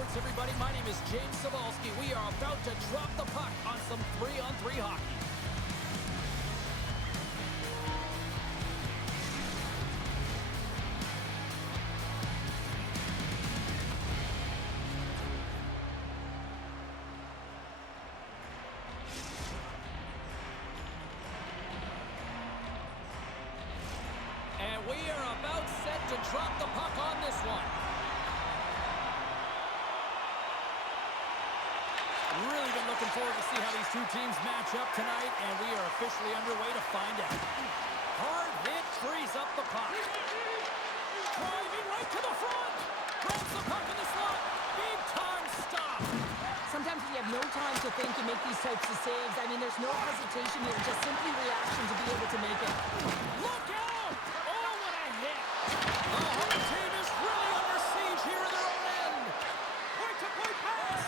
Sports, everybody. My name is James Cebulski. We are about to drop the puck on some 3-on-3 hockey. And we are about set to drop the puck on this one. Really been looking forward to see how these two teams match up tonight, and we are officially underway to find out. Hard hit frees up the puck. Driving right to the front. Grabs the puck in the slot. Big time stop. Sometimes you have no time to think and make these types of saves. I mean, there's no hesitation here, just simply reaction to be able to make it. Look out! Oh, what a hit! The home team is really under siege here in their own end. Point-to-point pass.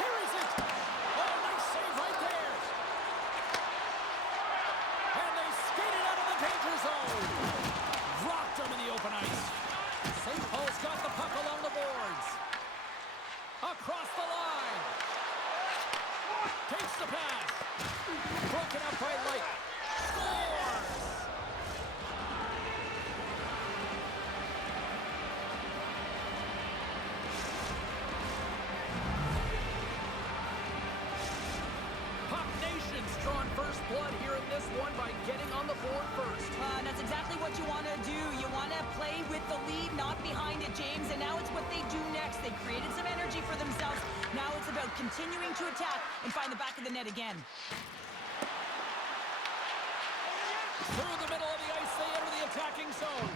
Carries it. Oh, nice save right there. And they skated out of the danger zone. Rocked them in the open ice. St. Paul's got the puck along the boards. Across the line. Takes the pass. Broken up by Light. Scores! Puck Nation's drawn first blood here in this one by getting on the board first. That's exactly what you want to do. You want to play with the lead, not behind it, James. And now it's what they do next. They created some energy for themselves. Now it's about continuing to attack and find the back of the net again. Through the middle of the ice, they enter the attacking zone.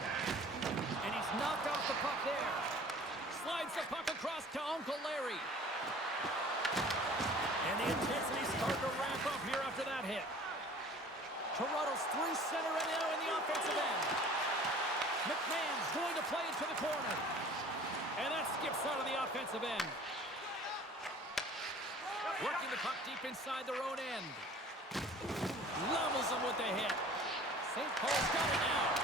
And he's knocked off the puck there. Slides the puck across to Uncle Larry. And the intensity's starting to ramp up here after that hit. Toronto's through center and now in the offensive end. McMahon's going to play it to the corner. And that skips out of the offensive end. Working the puck deep inside their own end. Levels them with the hit. St. Paul's got it now.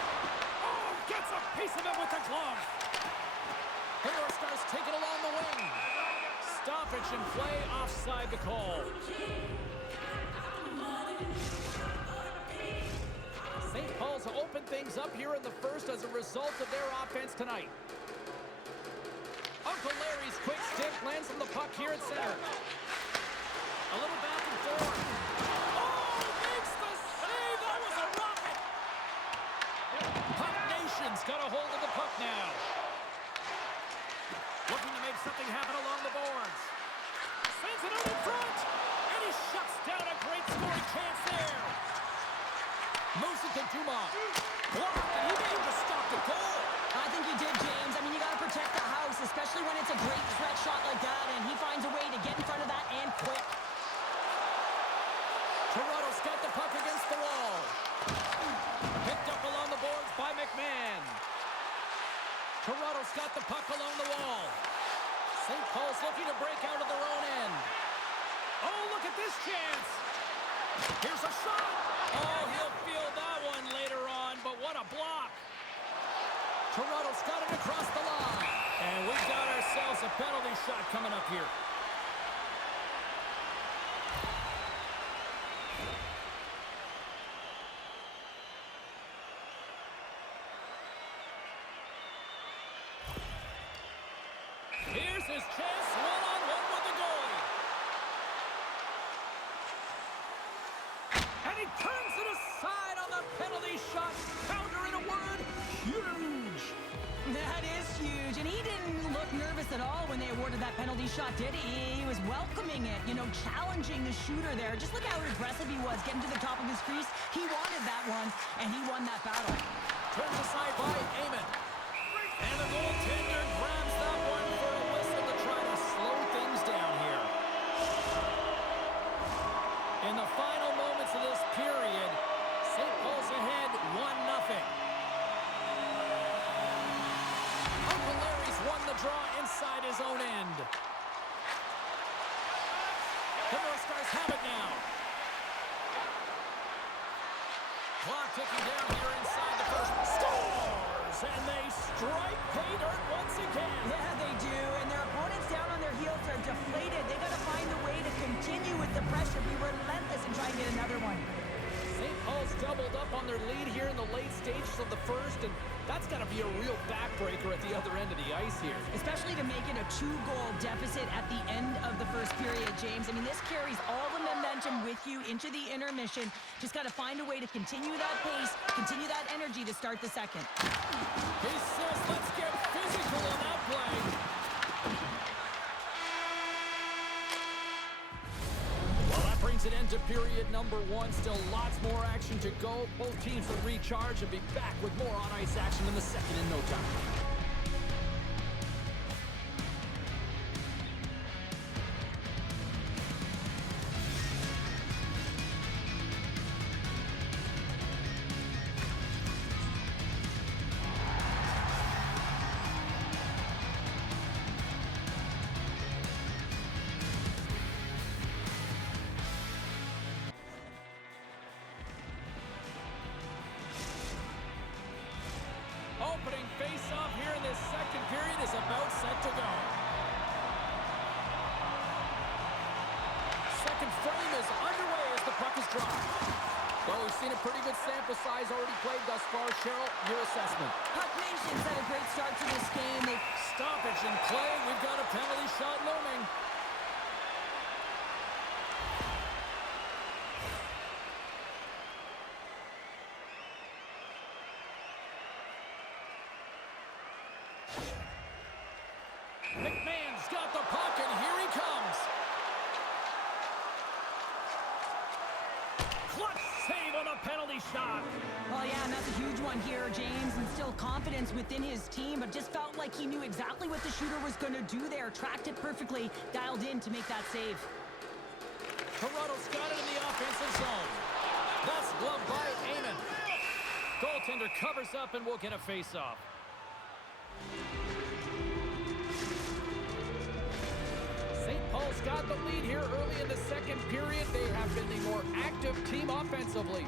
Oh, gets a piece of it with the glove. The North Stars take it along the wing. Stoppage and play offside the call. St. Paul's opened things up here in the first as a result of their offense tonight. Uncle Larry's quick stick lands on the puck here at center. A little back and forth. Oh, makes the save! That was a rocket! Puck Nation's got a hold of the puck now. Looking to make something happen along the boards. Sends it out in front! And he shuts down a great scoring chance there. Moves it to Dumont. Blocked, and he may have just stopped the goal. I think he did, James. I mean, you got to protect the house, especially when it's a great threat shot like that, and he finds a way to get in front of that and quick. Toronto's got the puck against the wall. Picked up along the boards by McMahon. Toronto's got the puck along the wall. St. Paul's looking to break out of their own end. Oh, look at this chance. Here's a shot. Oh, he'll feel that one later on, but what a block. Toronto's got it across the line. And we've got ourselves a penalty shot coming up here. Here's his chance, one-on-one with the goalie. And he turns it aside on the penalty shot. Counter in a word, huge. That is huge, and he didn't look nervous at all when they awarded that penalty shot, did he? He was welcoming it, you know, challenging the shooter there. Just look how aggressive he was, getting to the top of his crease. He wanted that one, and he won that battle. Turns aside by Amon. And the goaltender grabs that one for a whistle to try to slow things down here. In the final moments of this period, St. Paul's ahead 1-0. Uncle Larry's won the draw inside his own end. The North Stars have it now. Clock ticking down here inside the first. Scores! And they strike pay dirt once again. Yeah, they do. are deflated. They got to find a way to continue with the pressure, be relentless, and try and get another one. St. Paul's doubled up on their lead here in the late stages of the first, and that's got to be a real backbreaker at the other end of the ice here. Especially to make it a 2-goal deficit at the end of the first period, James. I mean, this carries all the momentum with you into the intermission. Just got to find a way to continue that pace, continue that energy to start the second. He says, let's get physical on that play. Well, that brings an end to period number 1. Still lots more action to go. Both teams will recharge and be back with more on-ice action in the second in no time. Opening face-off here in this second period is about set to go. Second frame is underway as the puck is dropped. Well, we've seen a pretty good sample size already played thus far. Cheryl, your assessment. Puck Nation's had a great start to this game. Stoppage in play. We've got a penalty shot looming. McMahon's got the puck, and here he comes. Clutch save on a penalty shot. Well, yeah, and that's a huge one here, James. Instilled confidence within his team, but just felt like he knew exactly what the shooter was going to do there. Tracked it perfectly, dialed in to make that save. Toronto's got it in the offensive zone. That's gloved by Eamon. Goaltender covers up and will get a face-off. St. Paul's got the lead here early in the second period. They have been the more active team offensively.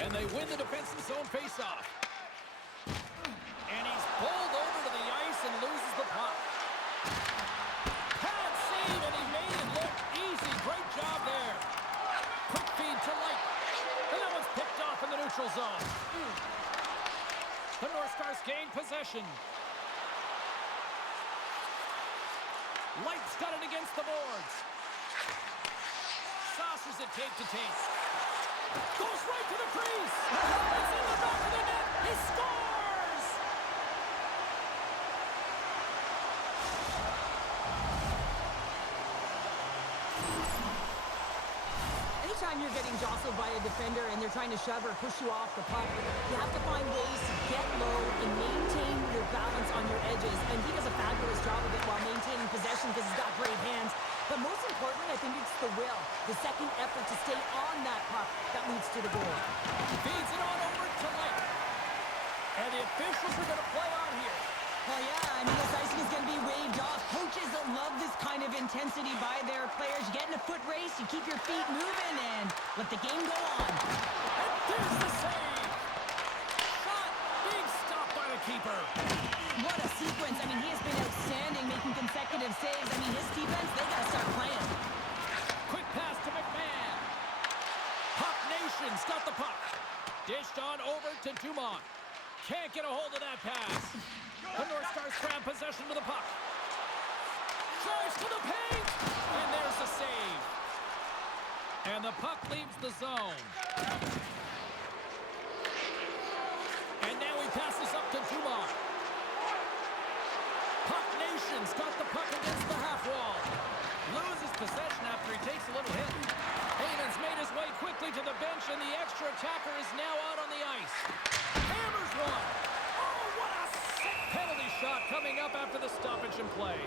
And they win the defensive zone faceoff. And he's bowled over to the ice and loses the puck. Pad save, and he made it look easy. Great job there. Quick feed to Light. And that one's picked off in the neutral zone. The North Stars gain possession. Light's got it against the boards. Saucers it tape to tape. Goes right to the crease. It's in the back of the net. He scores! Anytime you're getting jostled by a defender and they're trying to shove or push you off the puck, you have to find ways to get low and maintain your balance on your edges. And he does a fabulous job of it while maintaining possession because he's got great hands. But most importantly, I think it's the will, the second effort to stay on that puck that leads to the goal. Feeds it on over to Light. And the officials are going to play on here. Well, yeah, I mean, this icing is going to be waved off. Coaches that love this kind of intensity by their players. You get in a foot race, you keep your feet moving, and let the game go on. And there's the save. Shot being stopped by the keeper. What a sequence. I mean, he has been outstanding, making consecutive saves. I mean, his defense, they got to start playing. Quick pass to McMahon. Puck Nation's got the puck. Dished on over to Dumont. Can't get a hold of that pass. The North Stars grab possession with the puck. Drives to the paint. And there's the save. And the puck leaves the zone. And now he passes up to Dumont. Puck Nation's got the puck against the half wall. Loses possession after he takes a little hit. Heyman's made his way quickly to the bench, and the extra attacker is now out on the ice. Hammers one. Oh, what a sick penalty shot coming up after the stoppage in play.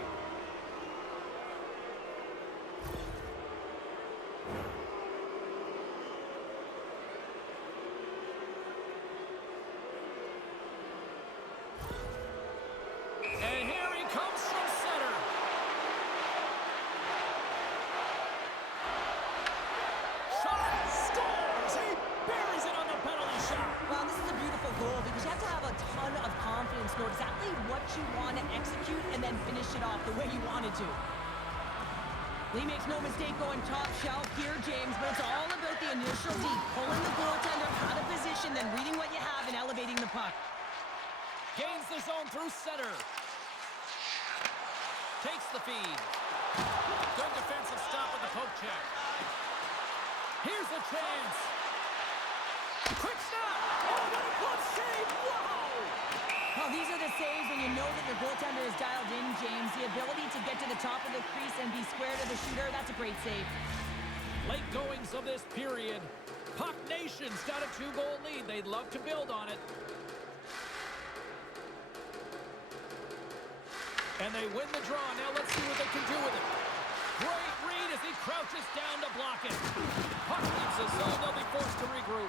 And here he comes from center. Shot scores. He buries it on the penalty shot. Well, this is a beautiful goal because you have to have a ton of confidence, know exactly what you want to execute and then finish it off the way you wanted to. Lee makes no mistake going top shelf here, James, but it's all about the initial deep, pulling the goaltender out of position, then reading what you have and elevating the puck. Gains the zone through center. Takes the feed. Good defensive stop with the poke check. Here's a chance. Quick stop. Oh, what a glove save. Whoa! Well, these are the saves when you know that your goaltender is dialed in, James. The ability to get to the top of the crease and be square to the shooter, that's a great save. Late goings of this period. Puck Nation's got a 2-goal lead. They'd love to build on it. And they win the draw. Now let's see what they can do with it. Great read as he crouches down to block it. Puck leaves the zone. They'll be forced to regroup.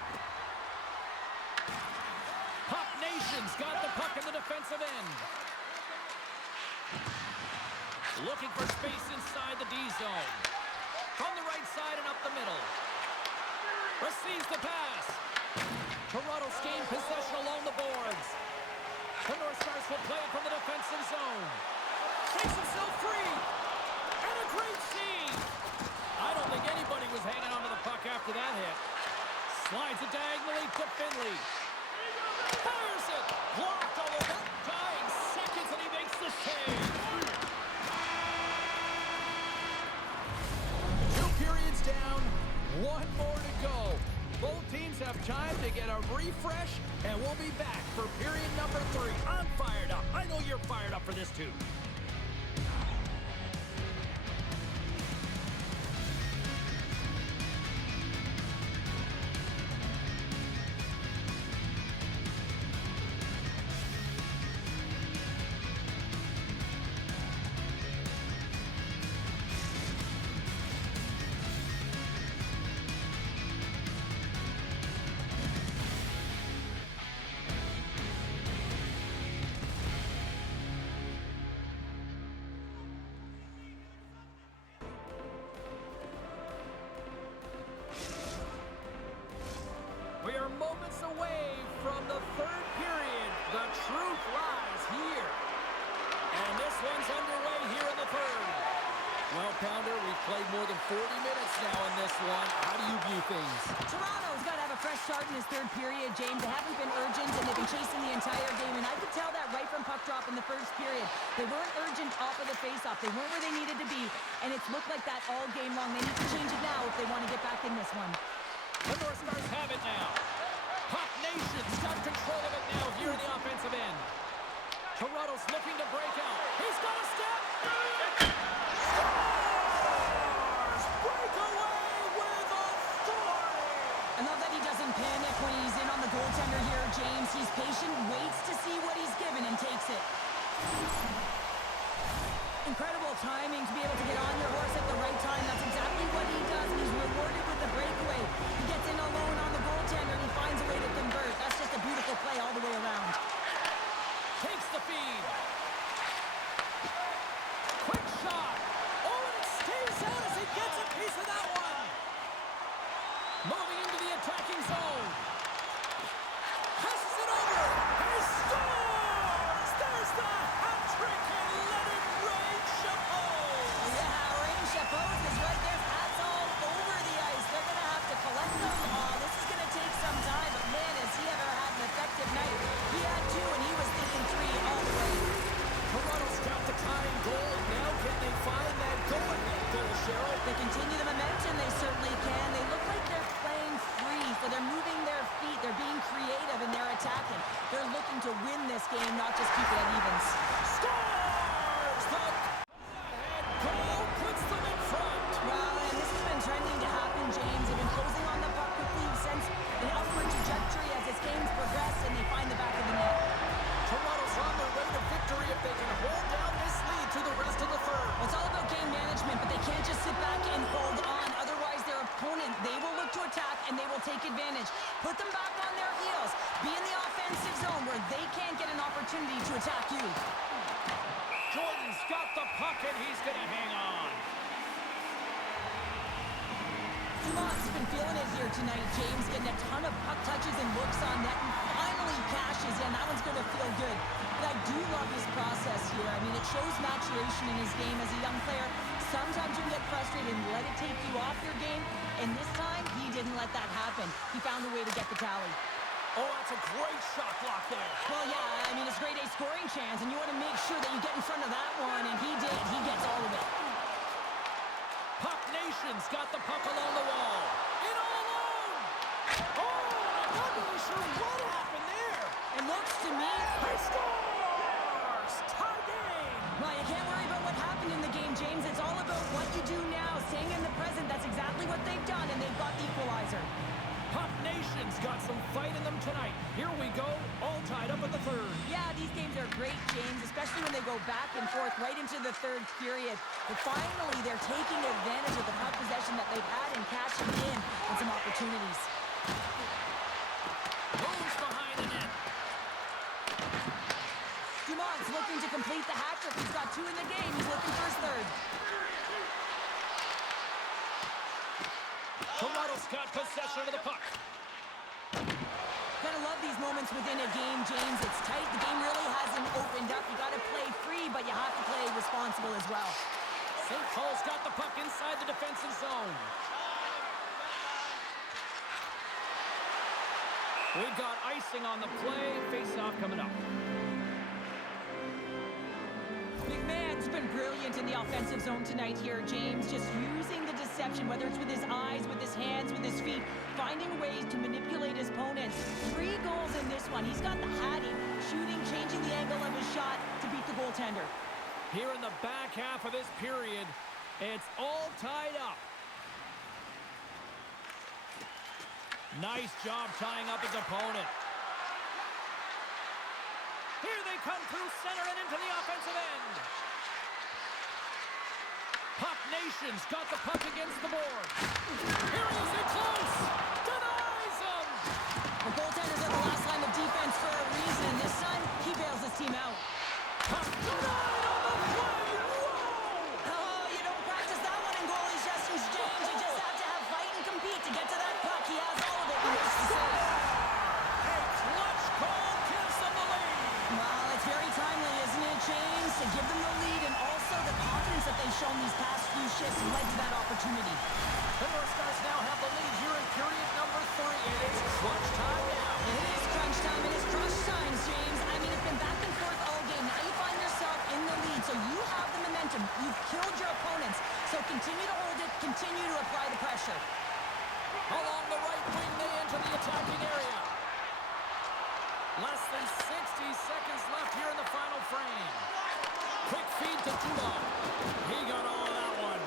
Puck Nation's got the puck in the defensive end. Looking for space inside the D zone. From the right side and up the middle. Receives the pass. Toronto's gained possession along the boards. The North Stars will play it from the defensive zone. Takes himself free. And a great save. I don't think anybody was hanging onto the puck after that hit. Slides it diagonally to Finley. Fires it. Blocked on the dying seconds, and he makes the save. 2 periods down. 1 more to go. Both teams have time to get a refresh, and we'll be back for period number 3. I'm fired up. I know you're fired up for this too. We are moments away from the 3rd period. The truth lies here. And this one's underway here in the 3rd. Well, Pounder, we've played more than 40 minutes now in this one. How do you view things? Toronto's got to have a fresh start in this 3rd period, James. They haven't been urgent, and they've been chasing the entire game. And I could tell that right from puck drop in the 1st period. They weren't urgent off of the faceoff. They weren't where they needed to be, and it's looked like that all game long. They need to change it now if they want to get back in this one. The North Stars have it now. Puck Nation's got control of it now here in the offensive end. Toronto's looking to break out. He's got a step. Stars break away with authority. I love that he doesn't panic when he's in on the goaltender here, James. He's patient, waits to see what he's given, and takes it. Incredible timing to be able to get on your horse at the right time. That's exactly what he does, and he's rewarded with the breakaway. He gets in alone on the goaltender, and he finds a way to convert. That's just a beautiful play all the way around. Takes the feed. Quick shot. Oh, and it stays out as he gets a piece of that one. Moving into the attacking zone. Passes it over. He scores! There's the hat trick, and let it rain, Chapeau! Yeah, Rain Chapeau is right there. Hats all over the ice. They're going to have to collect them. Oh, this is going to take some time, but man, has he ever had an effective night. He had 2, and he was thinking 3 all the way. Toronto's got the tying goal. Now can they find that go-ahead goal, Cheryl? They continue the momentum. They certainly can. They look like they're playing free, so they're moving their feet. They're being creative, and they're attacking. They're looking to win this game, not just keep it at evens. Scores! The go-ahead goal puts them in front. Well, and this has been trending to happen, James. They've been closing on the puck quickly since an upward trajectory as this game's progressed, and they find the back of the net. Toronto's on their way to victory if they can hold down this lead through the rest of the 3rd. Well, it's all about game management, but they can't just sit back and hold on. Otherwise, their opponent, they will look to attack, and they will take advantage. Put them back on their heels. Be in the offensive zone where they can't get an opportunity to attack you. Jordan's got the puck, and he's going to hang on. Dumont's been feeling it here tonight, James, getting a ton of puck touches and looks on net, and finally cashes in. That one's going to feel good. But I do love his process here. I mean, it shows maturation in his game as a young player. Sometimes you can get frustrated and let it take you off your game, and this time, he didn't let that happen. He found a way to get the tally. Oh, that's a great shot block there. Well, yeah, I mean, it's a grade A scoring chance, and you want to make sure that you get in front of that one, and he did. He gets all of it. Puck Nation's got the puck along the wall. In all alone. Oh, I'm not really sure what happened there. It looks to me... He scores! Tie game! Well, you can't worry about what happened in the game, James. It's all about what you do now, staying in the present. That's exactly what they've done, and they've got the equalizer. Puck Nation's got some fight in them tonight. Here we go, all tied up in the third. Yeah, these games are great, James, especially when they go back and forth right into the third period. But finally, they're taking advantage of the puck possession that they've had and cashing in on some opportunities. Moves behind the net. Dumont's looking to complete the hat trick. He's got 2 in the game. He's looking for his third. Toronto's got possession of the puck. Gotta love these moments within a game, James. It's tight. The game really hasn't opened up. You gotta play free, but you have to play responsible as well. Simcoe's got the puck inside the defensive zone. We've got icing on the play. Face-off coming up. McMahon's been brilliant in the offensive zone tonight here, James. Just using the deception, whether it's with his eyes, with his hands, with his feet, finding ways to manipulate his opponents. 3 goals in this one. He's got the hattie, shooting, changing the angle of his shot to beat the goaltender. Here in the back half of this period, it's all tied up. Nice job tying up his opponent. Here they come through center and into the offensive end. Puck Nation's got the puck against the board. Here he is in close. Denies him. The goaltender's at the last line of defense for a reason. This time, he bails his team out. Puck denied on the play. Whoa! Oh, you don't practice that one in goalie sessions, James. You just have to have fight and compete to get to that puck. He has all of it. He makes the save. A clutch goal gives them the lead. Well, it's very timely, isn't it, James? To give them the lead and also the confidence that they've shown these past few shifts led to that opportunity. The North Stars now have the lead here in period number 3. It is crunch time now. It is crunch time. It is crunch time, James. I mean, it's been back and forth all game. Now you find yourself in the lead, so you have the momentum. You've killed your opponents, so continue to hold it. Continue to apply the pressure. Along the right wing, they enter the attacking area. Less than 60 seconds left here in the final frame. Quick feed to Dumont. He got all of that one.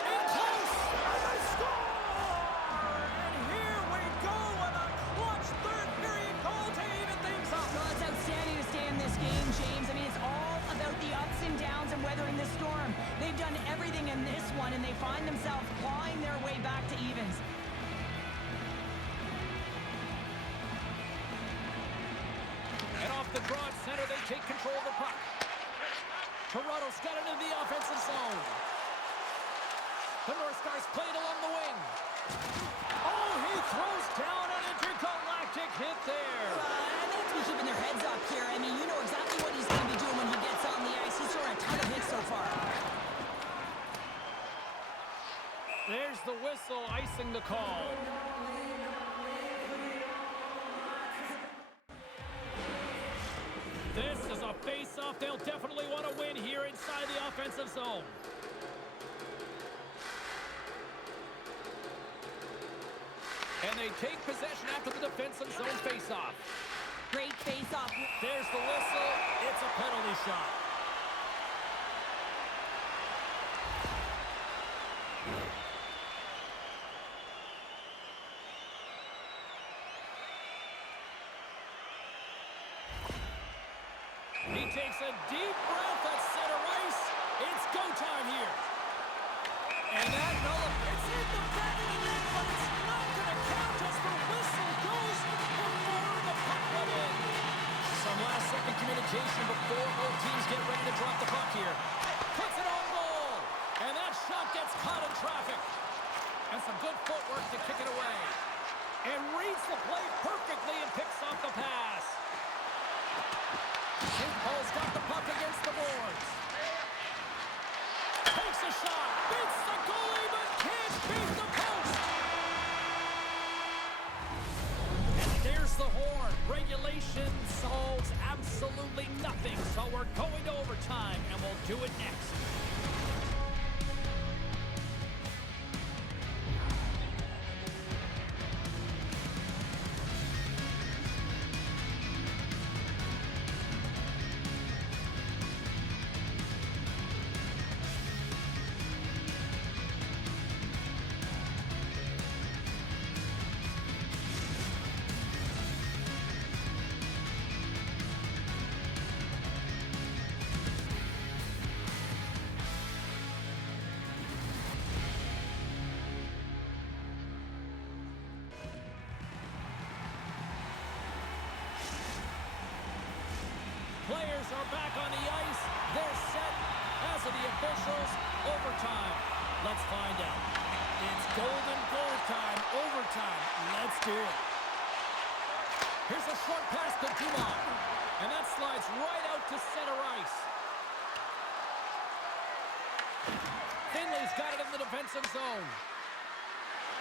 In close, and they score! And here we go with a clutch third period goal to even things up. Well, it's outstanding to stay in this game, James. I mean, it's all about the ups and downs and weathering the storm. They've done everything in this one, and they find themselves clawing their way back to evens. And off the draw at center, they take control of the puck. Toronto's got it into the offensive zone. The North Stars play it along the wing. Oh, he throws down an intergalactic hit there. They have to be keeping their heads up here. I mean, you know exactly what he's going to be doing when he gets on the ice. He's thrown a ton of hits so far. There's the whistle, icing the call. This is a face-off they'll definitely want to win here inside the offensive zone. And they take possession after the defensive zone face-off. Great face-off. There's the whistle. It's a penalty shot. He takes a deep breath at center ice. It's go time here. And that it's in the back of the net, but it's not going to count as the whistle goes before the puck went in. Some last-second communication before both teams get ready to drop the puck here. Puts it on goal. And that shot gets caught in traffic. And some good footwork to kick it away. And reads the play perfectly and picks off the pass. Simcoe's got the puck against the boards. Takes a shot. Beats the goalie, but can't beat the post. And there's the horn. Regulation solves absolutely nothing, so we're going to overtime, and we'll do it next. Players are back on the ice. They're set. As of the officials, overtime. Let's find out. It's golden goal time, overtime. Let's do it. Here's a short pass to Dumont. And that slides right out to center ice. Finley's got it in the defensive zone.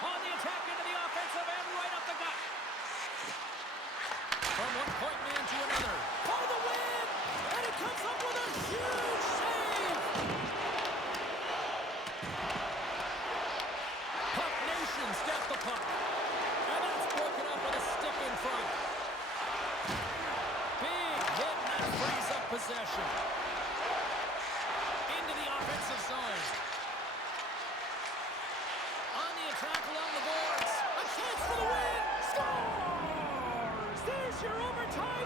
On the attack into the offensive end, right up the gut. From one point man to another. For the win! And he comes up with a huge save! Puck Nation's got the puck. And that's broken up with a stick in front. Big hit, and that frees up possession. Into the offensive zone. On the attack along the boards. A chance for the win! Scores! There's your overtime